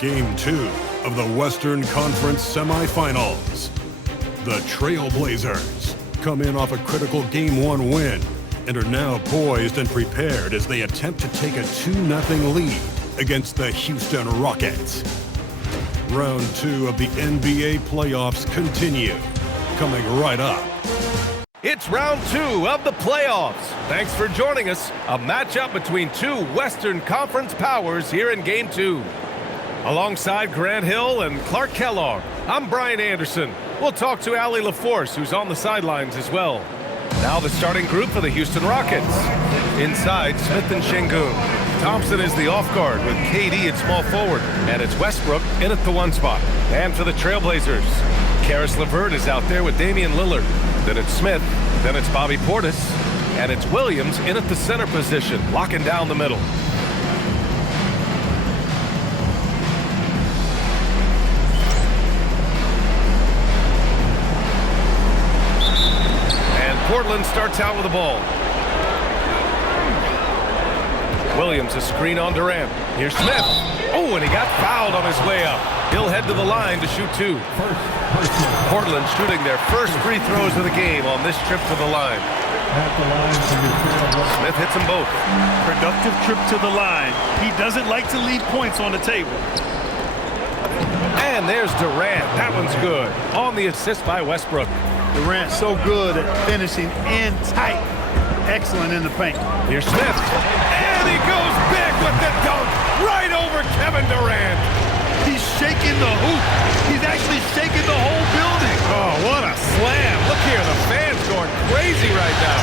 Game 2 of the Western Conference semifinals. The Trailblazers come in off a critical Game 1 win and are now poised and prepared as they attempt to take a 2-0 lead against the Houston Rockets. Round 2 of the NBA playoffs continue, coming right up. It's round 2 of the playoffs. Thanks for joining us. A matchup between two Western Conference powers here in Game 2. Alongside Grant Hill and Clark Kellogg, I'm Brian Anderson. We'll talk to Allie LaForce, who's on the sidelines as well. Now the starting group for the Houston Rockets. Inside, Smith and Şengün. Thompson is the off guard with KD at small forward. And it's Westbrook in at the 1 spot. And for the Trailblazers, Caris LeVert is out there with Damian Lillard. Then it's Smith. Then it's Bobby Portis. And it's Williams in at the center position, locking down the middle. Portland starts out with the ball. Williams a screen on Durant. Here's Smith. Oh, and he got fouled on his way up. He'll head to the line to shoot 2. Portland shooting their first free throws of the game on this trip to the line. Smith hits them both. Productive trip to the line. He doesn't like to leave points on the table. And there's Durant. That one's good. On the assist by Westbrook. Durant so good at finishing in tight. Excellent in the paint. Here's Smith. And he goes big with the dunk right over Kevin Durant. He's shaking the hoop. He's actually shaking the whole building. Oh, what a slam. Look here, the fans going crazy right now.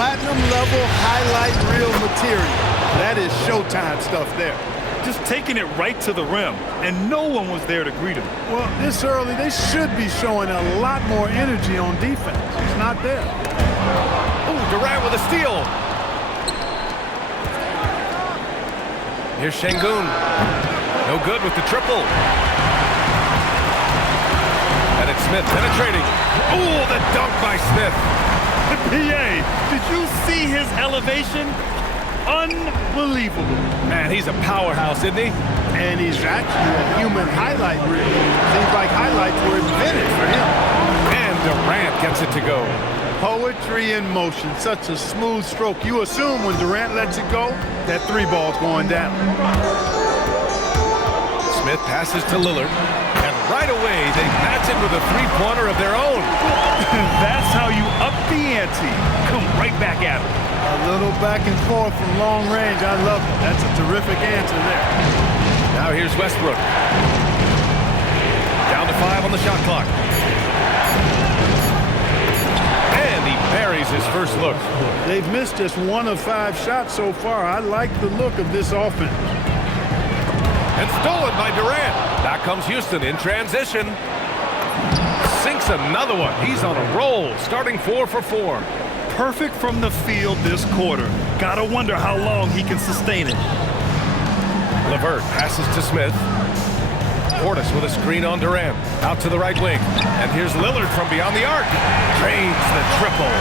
Platinum level highlight reel material. That is Showtime stuff there. Just taking it right to the rim, and no one was there to greet him. Well, this early, they should be showing a lot more energy on defense. It's not there. Oh, Durant with a steal. Here's Şengün. No good with the triple. And it's Smith penetrating. Oh, the dunk by Smith. PA, did you see his elevation? Unbelievable. Man, he's a powerhouse, isn't he? And he's actually a human highlight reel. Seems like highlights were invented for him. And Durant gets it to go. Poetry in motion. Such a smooth stroke. You assume when Durant lets it go, that 3 ball's going down. Smith passes to Lillard. And right away, they match it with a 3-pointer of their own. That's how you up the ante. Come right back at him. A little back and forth from long range. I love it. That's a terrific answer there. Now here's Westbrook. Down to 5 on the shot clock. And he buries his first look. They've missed just 1 of 5 shots so far. I like the look of this offense. And stolen by Durant. Back comes Houston in transition. Sinks another one. He's on a roll, starting 4 for 4. Perfect from the field this quarter. Gotta wonder how long he can sustain it. LeVert passes to Smith. Portis with a screen on Durant. Out to the right wing. And here's Lillard from beyond the arc. Drains the triple.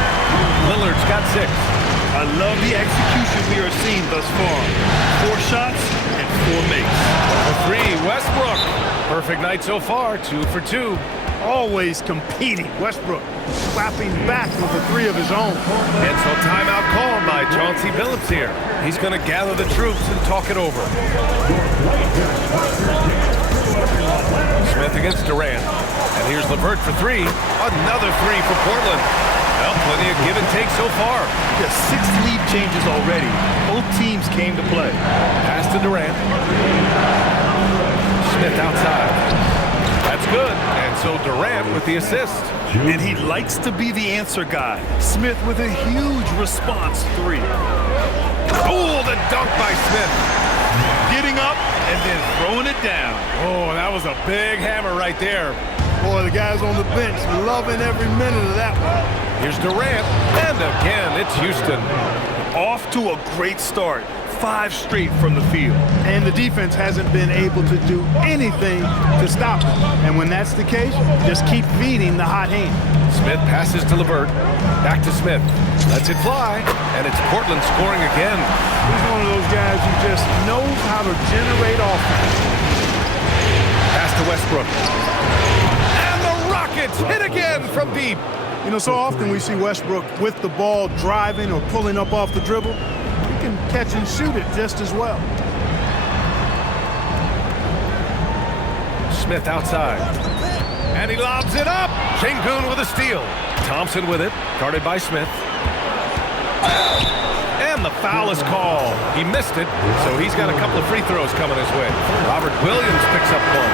Lillard's got 6. I love the execution we are seeing thus far. 4 shots and 4 makes. For 3, Westbrook. Perfect night so far, 2 for 2. Always competing. Westbrook slapping back with a 3 of his own. And so timeout called by Chauncey Billups here. He's going to gather the troops and talk it over. Smith against Durant. And here's LeVert for 3. Another 3 for Portland. Well, plenty of give and take so far. Just 6 lead changes already. Both teams came to play. Pass to Durant. Smith outside. That's good. And so Durant with the assist. And he likes to be the answer guy. Smith with a huge response 3. Oh, the dunk by Smith. Getting up and then throwing it down. Oh, that was a big hammer right there. Boy, the guys on the bench loving every minute of that one. Here's Durant. And again, it's Houston. Off to a great start. 5 straight from the field. And the defense hasn't been able to do anything to stop him. And when that's the case, just keep feeding the hot hand. Smith passes to LeVert. Back to Smith. Lets it fly. And it's Portland scoring again. He's one of those guys who just knows how to generate offense. to Westbrook. And the Rockets hit again from deep. You know, so often we see Westbrook with the ball driving or pulling up off the dribble. He can catch and shoot it just as well. Smith outside. And he lobs it up. Şengün with a steal. Thompson with it, guarded by Smith. And the foul is called. He missed it, so he's got a couple of free throws coming his way. Robert Williams picks up one.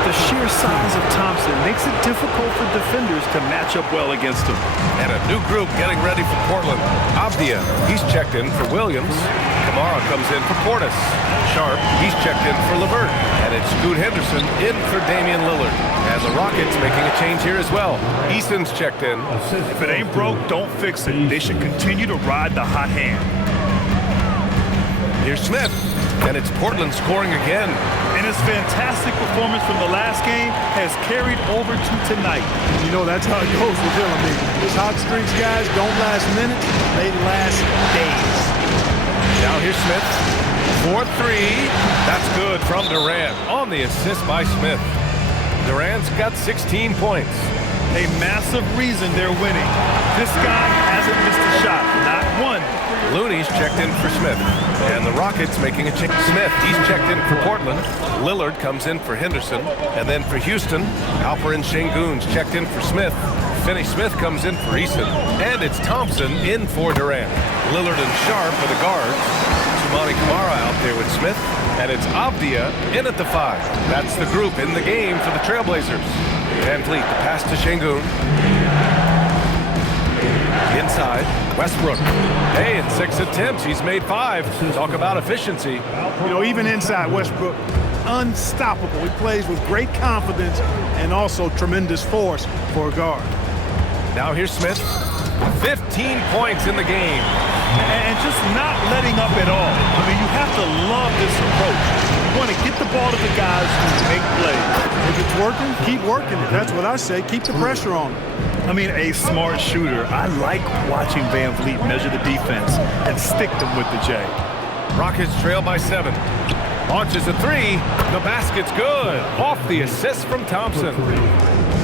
The sheer size of Thompson makes it difficult for defenders to match up well against him. And a new group getting ready for Portland. Avdia, he's checked in for Williams. Kamara comes in for Portis. Sharp, he's checked in for LeVert. And it's Scoot Henderson in for Damian Lillard. And the Rockets making a change here as well. Eason's checked in. If it ain't broke, don't fix it. They should continue to ride the hot hand. Here's Smith. And it's Portland scoring again. And his fantastic performance from the last game has carried over to tonight. You know, that's how it goes with him. I mean, these hot streaks, guys, don't last minutes. They last days. Now here's Smith. 4-3. That's good from Durant on the assist by Smith. Durant's got 16 points. A massive reason they're winning. This guy hasn't missed a shot, not one. Looney's checked in for Smith. And the Rockets making a check. Smith, he's checked in for Portland. Lillard comes in for Henderson. And then for Houston, Alperen Şengün's checked in for Smith. Finney Smith comes in for Eason. And it's Thompson in for Durant. Lillard and Sharp are the guards. Toumani Camara out there with Smith. And it's Avdia in at the 5. That's the group in the game for the Trailblazers. Van Vliet, the pass to Şengün. Inside, Westbrook. Hey, in 6 attempts, he's made 5. Talk about efficiency. You know, even inside, Westbrook, unstoppable. He plays with great confidence and also tremendous force for a guard. Now here's Smith. 15 points in the game. And just not letting up at all. I mean, you have to love this approach. You want to get the ball to the guys who make plays. If it's working, keep working it. That's what I say. Keep the pressure on him. I mean, a smart shooter. I like watching Van Vliet measure the defense and stick them with the J. Rockets trail by 7. Launches a 3. The basket's good. Off the assist from Thompson.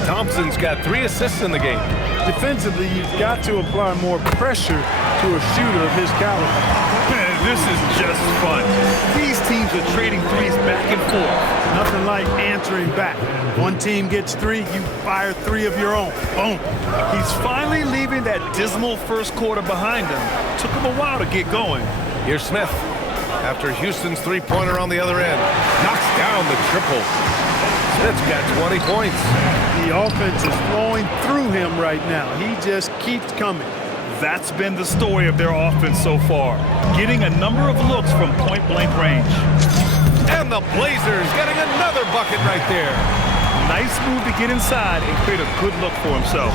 Thompson's got 3 assists in the game. Defensively, you've got to apply more pressure to a shooter of his caliber. This is just fun. These teams are trading threes back and forth. Nothing like answering back. One team gets 3, you fire 3 of your own. Boom. He's finally leaving that dismal first quarter behind him. Took him a while to get going. Here's Smith. After Houston's three-pointer on the other end. Knocks down the triple. Smith's got 20 points. The offense is flowing through him right now. He just keeps coming. That's been the story of their offense so far. Getting a number of looks from point-blank range. And the Blazers getting another bucket right there. Nice move to get inside and create a good look for himself.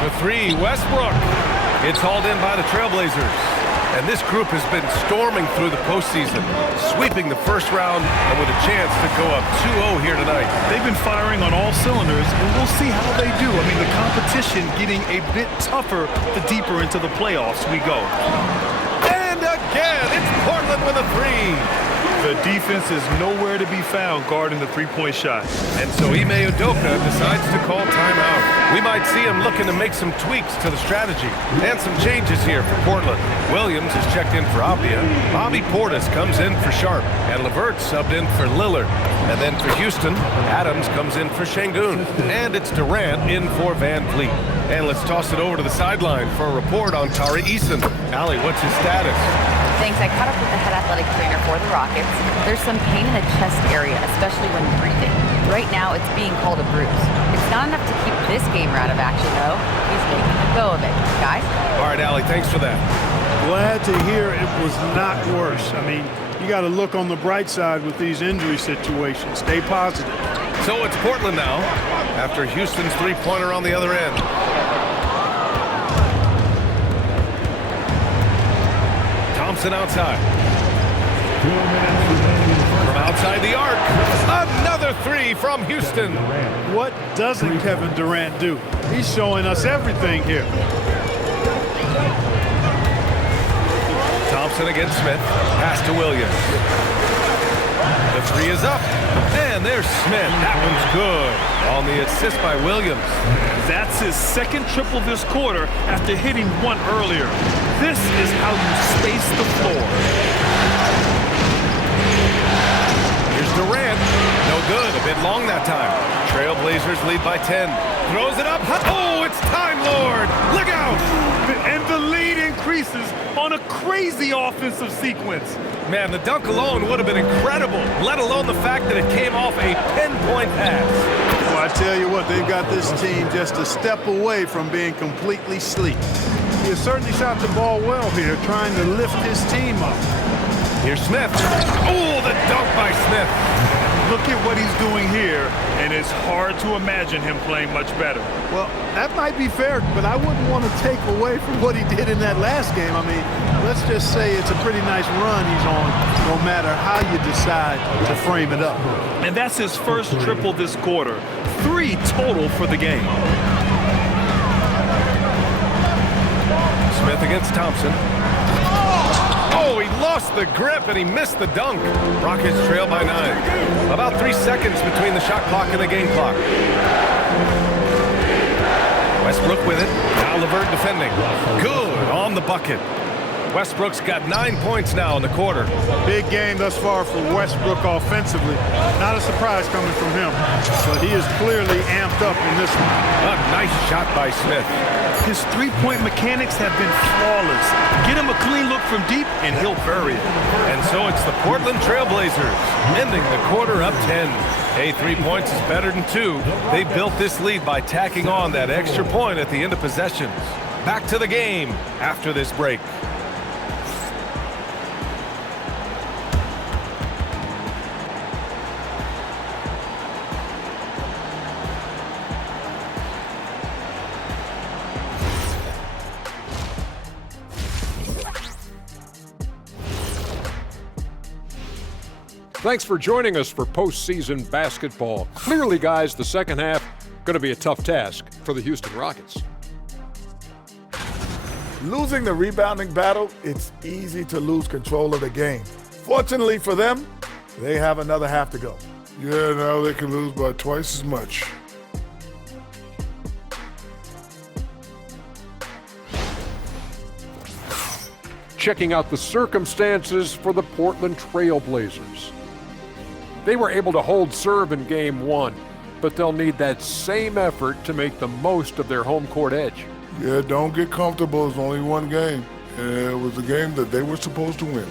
For 3, Westbrook. It's hauled in by the Trailblazers. And this group has been storming through the postseason, sweeping the first round and with a chance to go up 2-0 here tonight. They've been firing on all cylinders, and we'll see how they do. I mean, the competition getting a bit tougher the deeper into the playoffs we go. And again, it's Portland with a 3. The defense is nowhere to be found guarding the three-point shot. And so Ime Udoka decides to call timeout. We might see him looking to make some tweaks to the strategy and some changes here for Portland. Williams is checked in for Avdia. Bobby Portis comes in for Sharp. And LeVert subbed in for Lillard. And then for Houston, Adams comes in for Şengün. And it's Durant in for Van Vliet. And let's toss it over to the sideline for a report on Tari Eason. Allie, what's his status? Thanks. I caught up with the head athletic trainer for the Rockets. There's some pain in the chest area, especially when breathing. Right now, it's being called a bruise. It's not enough to keep this gamer out of action, though. He's making a go of it. Guys? All right, Allie, thanks for that. Glad to hear it was not worse. I mean, you got to look on the bright side with these injury situations. Stay positive. So it's Portland now, after Houston's three-pointer on the other end. Thompson outside. From outside the arc, another 3 from Houston. What doesn't Kevin Durant do? He's showing us everything here. Thompson against Smith. Pass to Williams. The three is up. And there's Smith. That one's good. On the assist by Williams. That's his second triple this quarter after hitting one earlier. This is how you space the floor. Here's Durant. No good. A bit long that time. Trailblazers lead by 10. Throws it up. Oh, it's time, Lord. Look out. And the lead increases on a crazy offensive sequence. Man, the dunk alone would have been incredible, let alone the fact that it came off a pinpoint pass. Well, I tell you what, they've got this team just a step away from being completely sleek. He has certainly shot the ball well here, trying to lift his team up. Here's Smith. Oh, the dunk by Smith. Look at what he's doing here, and it's hard to imagine him playing much better. Well, that might be fair, but I wouldn't want to take away from what he did in that last game. I mean, let's just say it's a pretty nice run he's on, no matter how you decide to frame it up. And that's his first triple this quarter. 3 total for the game. Smith against Thompson. Oh, he lost the grip and he missed the dunk. Rockets trail by 9. About 3 seconds between the shot clock and the game clock. Westbrook with it. Now LeVert defending. Good on the bucket. Westbrook's got 9 points now in the quarter. Big game thus far for Westbrook offensively. Not a surprise coming from him, but he is clearly amped up in this one. A nice shot by Smith. His three-point mechanics have been flawless. Get him a clean look from deep, and he'll bury it. And so it's the Portland Trailblazers, ending the quarter up 10. Hey, 3 points is better than 2. They built this lead by tacking on that extra point at the end of possessions. Back to the game after this break. Thanks for joining us for postseason basketball. Clearly, guys, the second half going to be a tough task for the Houston Rockets. Losing the rebounding battle, it's easy to lose control of the game. Fortunately for them, they have another half to go. Yeah, now they can lose by twice as much. Checking out the circumstances for the Portland Trailblazers. They were able to hold serve in Game 1, but they'll need that same effort to make the most of their home court edge. Yeah, don't get comfortable. It's only one game. And it was a game that they were supposed to win.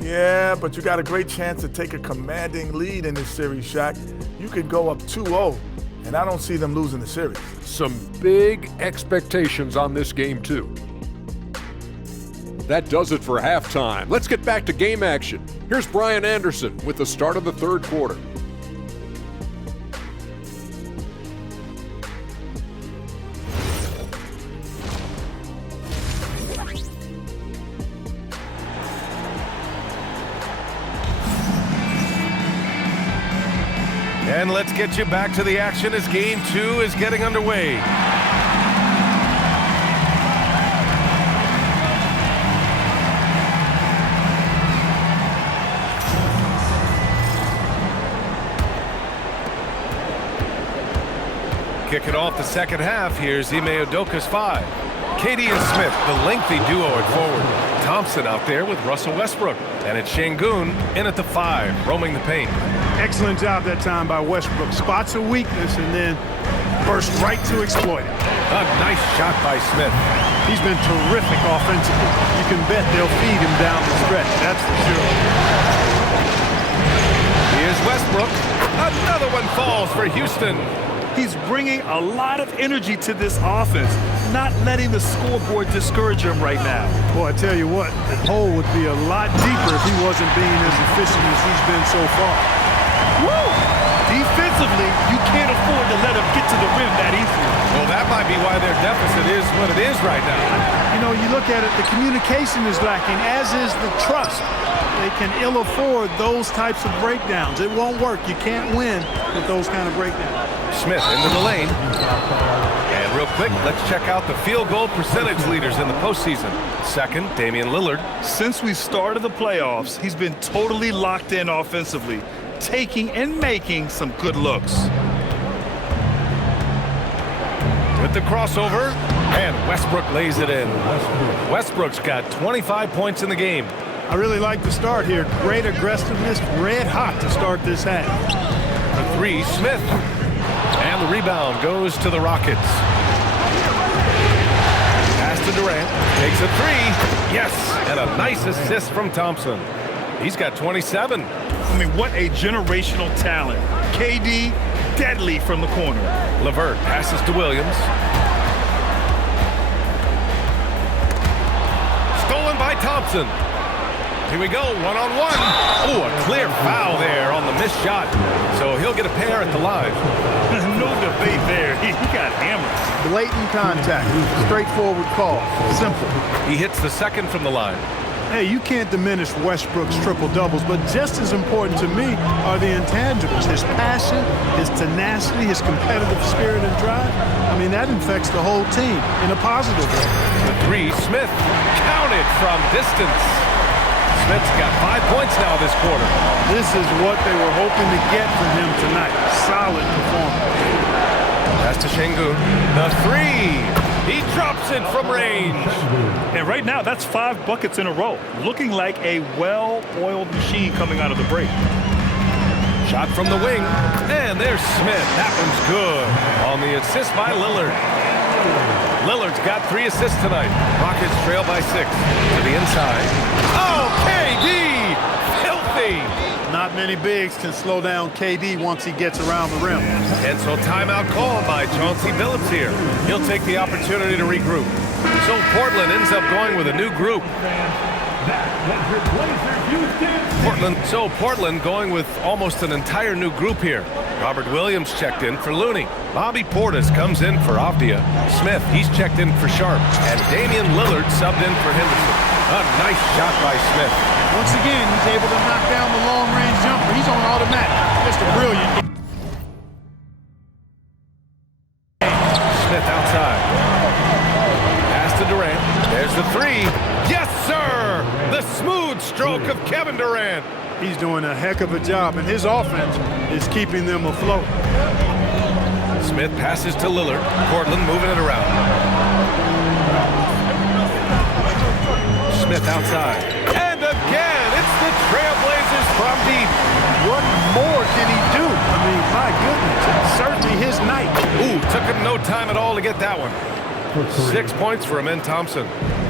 Yeah, but you got a great chance to take a commanding lead in this series, Shaq. You could go up 2-0, and I don't see them losing the series. Some big expectations on this game, too. That does it for halftime. Let's get back to game action. Here's Brian Anderson with the start of the third quarter. And let's get you back to the action as Game 2 is getting underway. Kicking off the second half, here's Ime Udoka's 5. Katie and Smith, the lengthy duo at forward. Thompson out there with Russell Westbrook. And it's Şengün in at the 5, roaming the paint. Excellent job that time by Westbrook. Spots a weakness and then burst right to exploit it. A nice shot by Smith. He's been terrific offensively. You can bet they'll feed him down the stretch, that's for sure. Here's Westbrook. Another one falls for Houston. He's bringing a lot of energy to this offense, not letting the scoreboard discourage him right now. Boy, I tell you what, the hole would be a lot deeper if he wasn't being as efficient as he's been so far. Woo! Defensively, you can't afford to let him get to the rim that easily. Well, that might be why their deficit is what it is right now. You know, you look at it, the communication is lacking, as is the trust. They can ill afford those types of breakdowns. It won't work. You can't win with those kind of breakdowns. Smith into the lane. And real quick, let's check out the field goal percentage leaders in the postseason. Second, Damian Lillard. Since we started the playoffs, he's been totally locked in offensively. taking and making some good looks. With the crossover, and Westbrook lays it in. Westbrook's got 25 points in the game. I really like the start here. Great aggressiveness, red hot to start this half. The three, Smith. And the rebound goes to the Rockets. Pass to Durant. Takes a three. Yes, and a nice assist from Thompson. He's got 27. I mean, what a generational talent. KD, deadly from the corner. LeVert passes to Williams. Stolen by Thompson. Here we go, one-on-one. Oh, a clear foul there on the missed shot. So he'll get a pair at the line. No debate there. He got hammered. Blatant contact. Straightforward call. Simple. He hits the second from the line. Hey, you can't diminish Westbrook's triple-doubles, but just as important to me are the intangibles. His passion, his tenacity, his competitive spirit and drive. I mean, that infects the whole team in a positive way. The three, Smith, counted from distance. Smith's got 5 points now this quarter. This is what they were hoping to get from him tonight. Solid performance. Pass to Şengün. The three. He drops it from range. And right now, that's 5 buckets in a row. Looking like a well-oiled machine coming out of the break. Shot from the wing. And there's Smith. That one's good. On the assist by Lillard. Lillard's got 3 assists tonight. Rockets trail by 6. To the inside. Oh, KD! Filthy! Not many bigs can slow down KD once he gets around the rim. And so timeout called by Chauncey Billups here. He'll take the opportunity to regroup. So Portland ends up going with a new group. Portland going with almost an entire new group here. Robert Williams checked in for Looney. Bobby Portis comes in for Avdia. Smith, he's checked in for Sharp. And Damian Lillard subbed in for Henderson. A nice shot by Smith. Once again, he's able to knock down the long-range jumper. He's on automatic. Just a brilliant game. Smith outside. Pass to Durant. There's the three. Yes, sir! The smooth stroke of Kevin Durant. He's doing a heck of a job, and his offense is keeping them afloat. Smith passes to Lillard. Portland moving it around. Smith outside. And again, it's the Trailblazers from deep. What more can he do? I mean, my goodness, it's certainly his night. Ooh, took him no time at all to get that one. 6 points for Amen Thompson.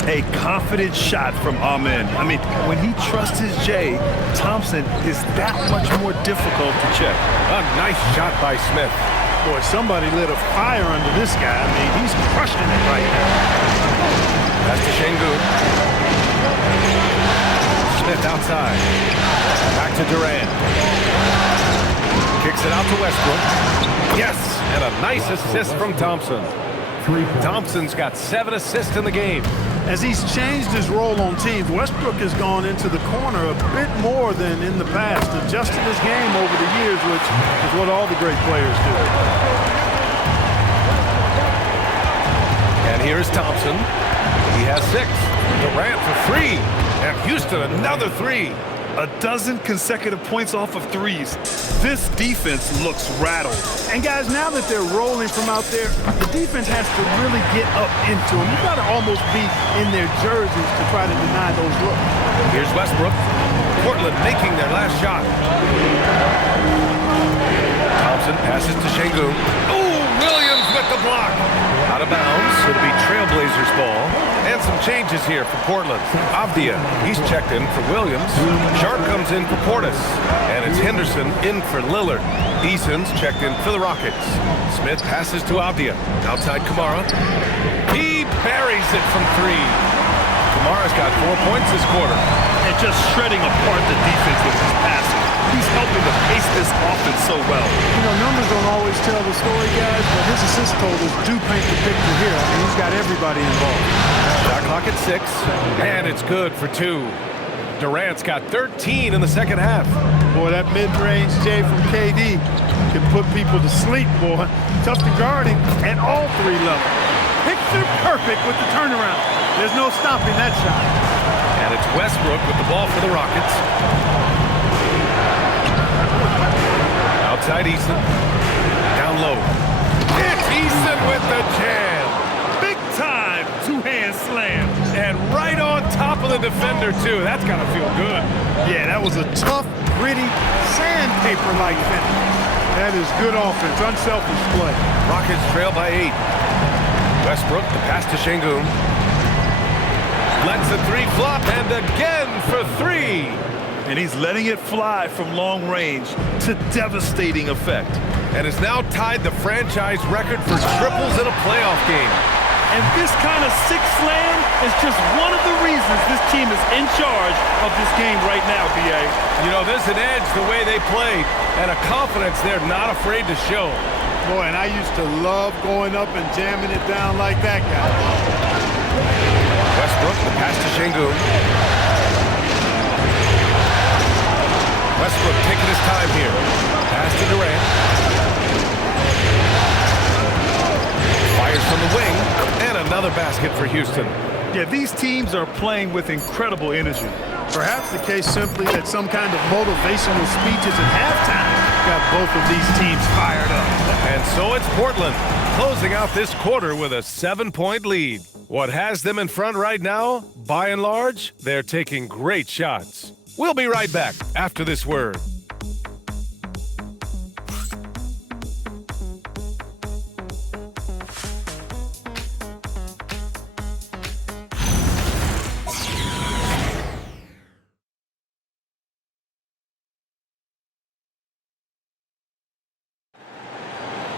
A confident shot from Amen. I mean, when he trusts his J, Thompson is that much more difficult to check. A nice shot by Smith. Boy, somebody lit a fire under this guy. I mean, he's crushing it right now. That's to Şengün. Smith outside. Back to Durant. Kicks it out to Westbrook. Yes, and a nice assist from Thompson. Thompson's got 7 assists in the game. As he's changed his role on teams, Westbrook has gone into the corner a bit more than in the past, adjusting his game over the years, which is what all the great players do. And here's Thompson. He has 6. Durant for 3. And Houston another 3. A dozen consecutive points off of threes. This defense looks rattled. And guys, now that they're rolling from out there, the defense has to really get up into them. You've got to almost be in their jerseys to try to deny those looks. Here's Westbrook. Portland making their last shot. Thompson passes to Şengün. Oh, Williams with the block. Out of bounds. It'll be Trailblazers ball. And some changes here for Portland. Avdia, he's checked in for Williams. Sharp comes in for Portis. And it's Henderson in for Lillard. Eason's checked in for the Rockets. Smith passes to Avdia. Outside Kamara. He buries it from 3. Kamara's got 4 points this quarter. And just shredding apart the defense with his passing. He's helping to pace this offense so well. You know, numbers don't always tell the story, guys, but his assist totals do paint the picture here. I mean, he's got everybody involved. Shot clock at 6, and it's good for 2. Durant's got 13 in the second half. Boy, that mid-range J from KD can put people to sleep, boy. Tough to guard him at all 3 levels. Picture perfect with the turnaround. There's no stopping that shot. And it's Westbrook with the ball for the Rockets. side, Easton. Down low. It's Easton with the jam. Big time two-hand slam. And right on top of the defender, too. That's got to feel good. Yeah, that was a tough, gritty, sandpaper-like finish. That is good offense, unselfish play. Rockets trail by 8. Westbrook, the pass to Şengün. Lets the three flop, and again for 3. And he's letting it fly from long range to devastating effect. And has now tied the franchise record for triples in a playoff game. And this kind of six slam is just one of the reasons this team is in charge of this game right now, B.A. You know, there's an edge the way they played, and a confidence they're not afraid to show. Boy, and I used to love going up and jamming it down like that guy. Westbrook, the pass to Şengün. Westbrook taking his time here. Pass to Durant. Fires from the wing, and another basket for Houston. Yeah, these teams are playing with incredible energy. Perhaps the case simply that some kind of motivational speeches at halftime got both of these teams fired up. And so it's Portland, closing out this quarter with a 7-point lead. What has them in front right now? By and large, they're taking great shots. We'll be right back after this word.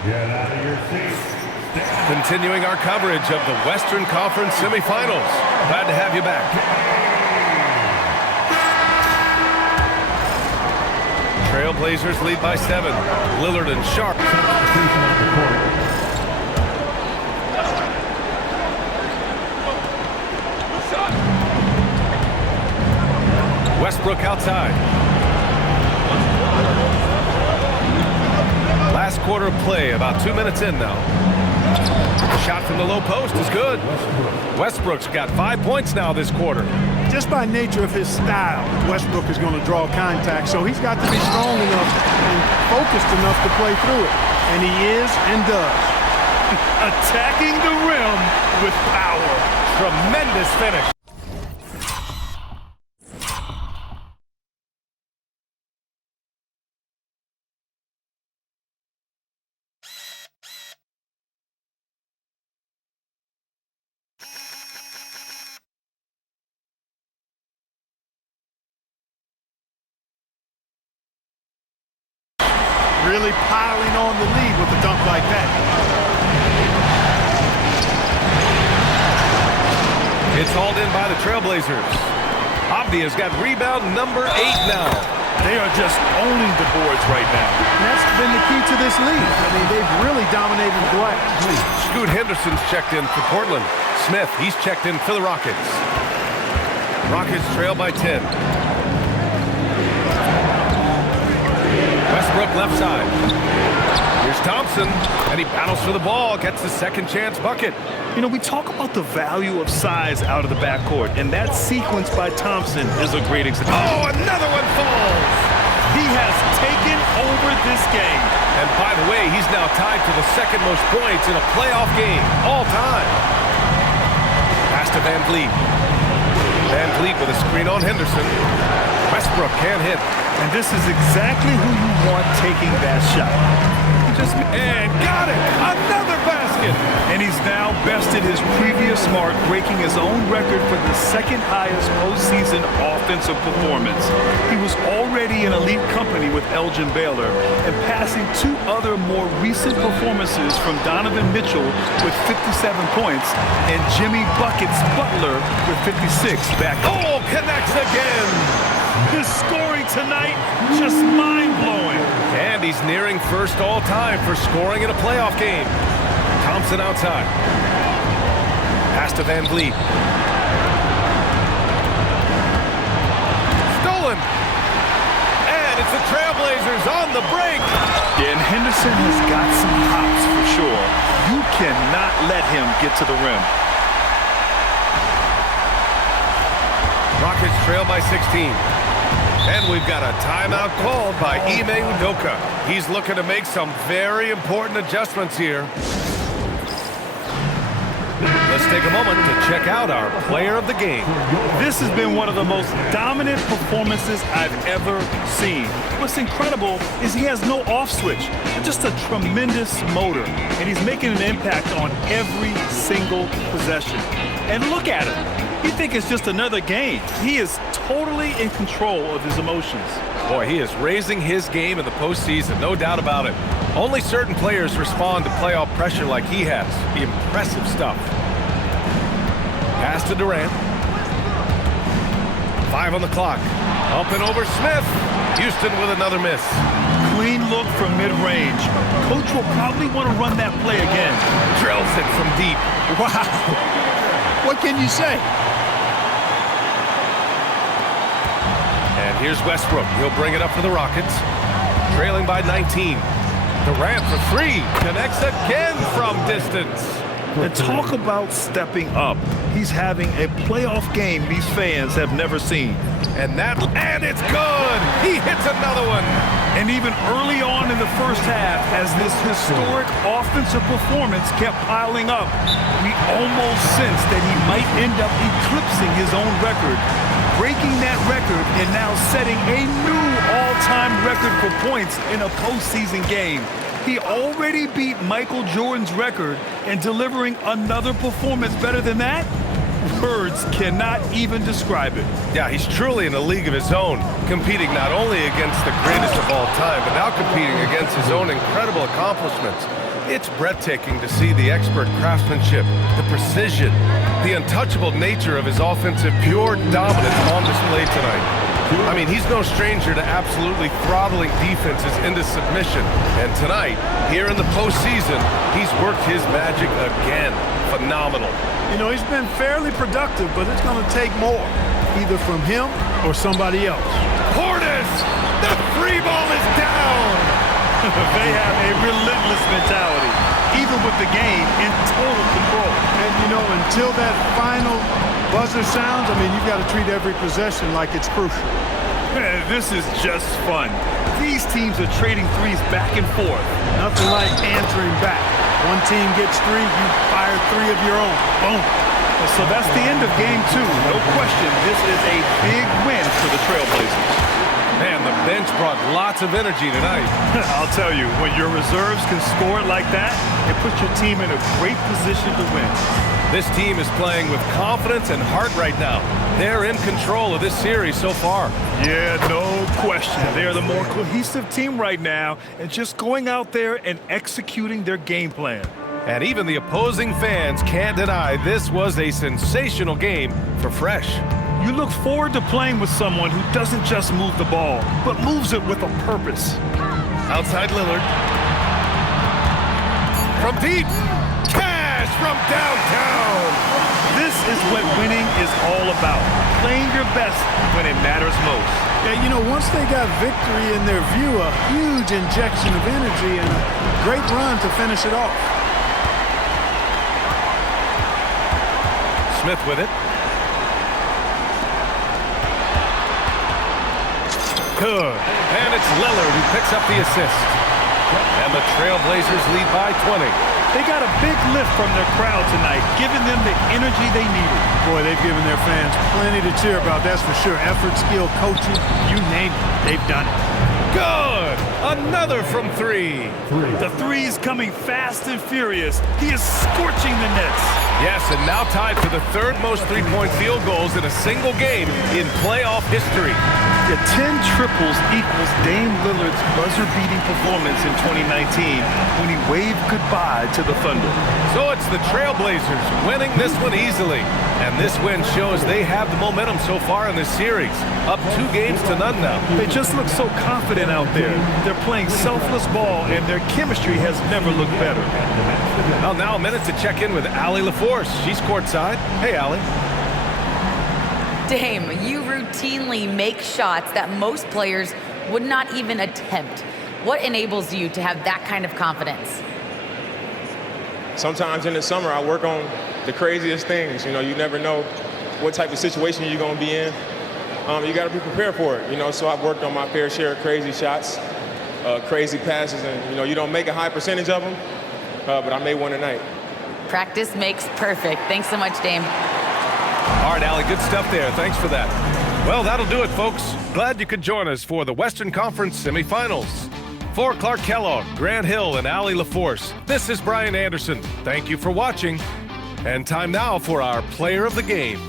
Get out of your seats. Continuing our coverage of the Western Conference semifinals. Glad to have you back. Trailblazers lead by 7. Lillard and Sharp. Westbrook outside. Last quarter of play, about 2 minutes in now. The shot from the low post is good. Westbrook's got 5 points now this quarter. Just by nature of his style, Westbrook is going to draw contact, so he's got to be strong enough and focused enough to play through it. And he is and does. Attacking the rim with power. Tremendous finish. Really piling on the lead with a dunk like that. It's hauled in by the Trailblazers. Avdia's got rebound number 8 now. They are just owning the boards right now. And that's been the key to this league. I mean, they've really dominated the glass. Scoot Henderson's checked in for Portland. Smith, he's checked in for the Rockets. Rockets trail by 10. Westbrook left side. Here's Thompson, and he battles for the ball, gets the second chance bucket. You know, we talk about the value of size out of the backcourt, and that sequence by Thompson is a great example. Oh, another one falls! He has taken over this game. And by the way, he's now tied for the second most points in a playoff game all time. Pass to Van Vliet. Van Vliet with a screen on Henderson. Westbrook can't hit. And this is exactly who you want taking that shot. And got it! Another basket! And he's now bested his previous mark, breaking his own record for the second highest postseason offensive performance. He was already in elite company with Elgin Baylor and passing 2 other more recent performances from Donovan Mitchell with 57 points and Jimmy Buckets Butler with 56 back. Oh, connects again! His scoring tonight, just mind-blowing. And he's nearing first all-time for scoring in a playoff game. Thompson outside. Pass to Van Vliet. Stolen! And it's the Trailblazers on the break. Yeah, and Henderson has got some hops for sure. You cannot let him get to the rim. Rockets trail by 16. And we've got a timeout called by Ime Udoka. He's looking to make some very important adjustments here. Let's take a moment to check out our player of the game. This has been one of the most dominant performances I've ever seen. What's incredible is he has no off switch, just a tremendous motor, and he's making an impact on every single possession. And look at him. You think it's just another game. He is totally in control of his emotions. Boy, he is raising his game in the postseason, no doubt about it. Only certain players respond to playoff pressure like he has. Impressive stuff. Pass to Durant. 5 on the clock. Up and over Smith. Houston with another miss. Clean look from mid-range. Coach will probably want to run that play again. Drills it from deep. Wow. What can you say? And here's Westbrook. He'll bring it up for the Rockets. Trailing by 19. Durant for 3. Connects again from distance. And talk about stepping up. He's having a playoff game these fans have never seen. And it's good. He hits another one. And even early on in the first half, as this historic offensive performance kept piling up, we almost sensed that he might end up eclipsing his own record, breaking that record and now setting a new all-time record for points in a postseason game. He already beat Michael Jordan's record, and delivering another performance better than that? Words cannot even describe it. Yeah, he's truly in a league of his own, competing not only against the greatest of all time, but now competing against his own incredible accomplishments. It's breathtaking to see the expert craftsmanship, the precision, the untouchable nature of his offensive pure dominance on display tonight. I mean, he's no stranger to absolutely throttling defenses into submission. And tonight, here in the postseason, he's worked his magic again. Phenomenal. You know, he's been fairly productive, but it's going to take more, either from him or somebody else. Portis! The free ball is down! They have a relentless mentality, even with the game in total control. And, you know, until that final buzzer sounds, I mean, you've got to treat every possession like it's crucial. This is just fun. These teams are trading threes back and forth. Nothing like answering back. One team gets 3, you fire 3 of your own. Boom. So that's the end of game 2. No question, this is a big win for the Trailblazers. Man, the bench brought lots of energy tonight. I'll tell you, when your reserves can score it like that, it puts your team in a great position to win. This team is playing with confidence and heart right now. They're in control of this series so far. Yeah, no question. They're the more cohesive team right now and just going out there and executing their game plan. And even the opposing fans can't deny this was a sensational game for Fresh. You look forward to playing with someone who doesn't just move the ball, but moves it with a purpose. Outside Lillard. From deep. Cash from downtown. This is what winning is all about. Playing your best when it matters most. Yeah, you know, once they got victory in their view, a huge injection of energy and a great run to finish it off. Smith with it. Good. And it's Lillard who picks up the assist. And the Trailblazers lead by 20. They got a big lift from their crowd tonight, giving them the energy they needed. Boy, they've given their fans plenty to cheer about, that's for sure. Effort, skill, coaching, you name it, they've done it. Good! Another from 3. The three's coming fast and furious. He is scorching the nets. Yes, and now tied for the 3rd most three-point field goals in a single game in playoff history. The 10 triples equals Dame Lillard's buzzer-beating performance in 2019 when he waved goodbye to the Thunder. So it's the Trailblazers winning this one easily. And this win shows they have the momentum so far in this series. Up 2 games to none now. They just look so confident out there. They're playing selfless ball, and their chemistry has never looked better. Well, now a minute to check in with Allie LaForce. She's courtside. Hey, Allie. Dame, you routinely make shots that most players would not even attempt. What enables you to have that kind of confidence? Sometimes in the summer, I work on the craziest things. You know, you never know what type of situation you're going to be in. you got to be prepared for it. You know, so I've worked on my fair share of crazy shots, crazy passes, and you know, you don't make a high percentage of them, but I made one tonight. Practice makes perfect. Thanks so much, Dame. All right, Allie, good stuff there. Thanks for that. Well, that'll do it, folks. Glad you could join us for the Western Conference semifinals. For Clark Kellogg, Grant Hill, and Allie LaForce, this is Brian Anderson. Thank you for watching. And time now for our player of the game.